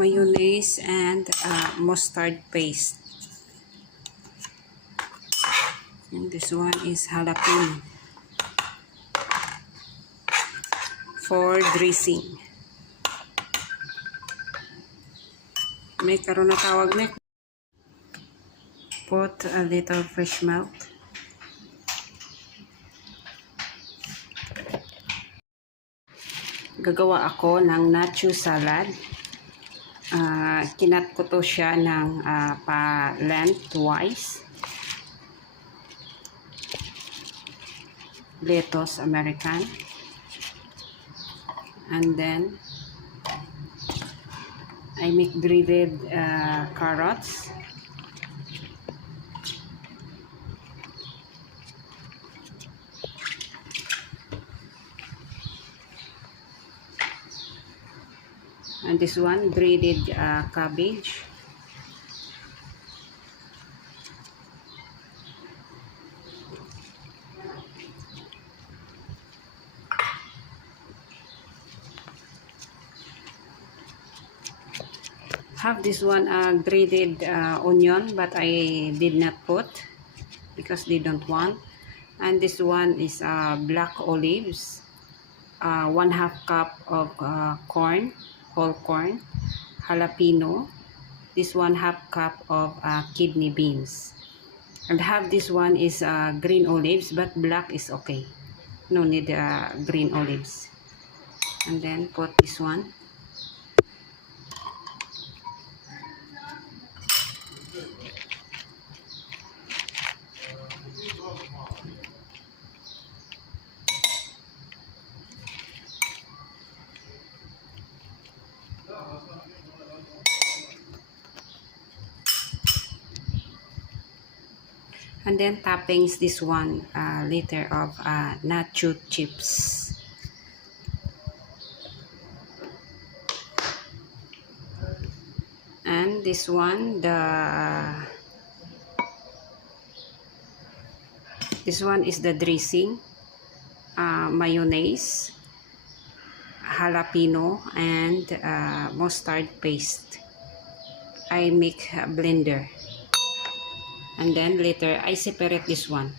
mayonnaise and mustard paste. And this one is jalapeno for dressing. May karon na tawag na. Put a little fresh milk. Gagawa ako ng nacho salad. Kinat ko to siya ng pa-lengthwise. Lettuce American. And then, I make breaded carrots. And this one, breaded cabbage. Have this one grated onion, but I did not put because they don't want. And this one is black olives, 1/2 cup of corn, whole corn, jalapeno, this 1/2 cup of kidney beans, and have this one is green olives, but black is okay, no need green olives. And then put this one. And then toppings this one liter of nacho chips. And this one this one is the dressing, mayonnaise, jalapeno, and mustard paste. I make a blender. And then later I separate this one.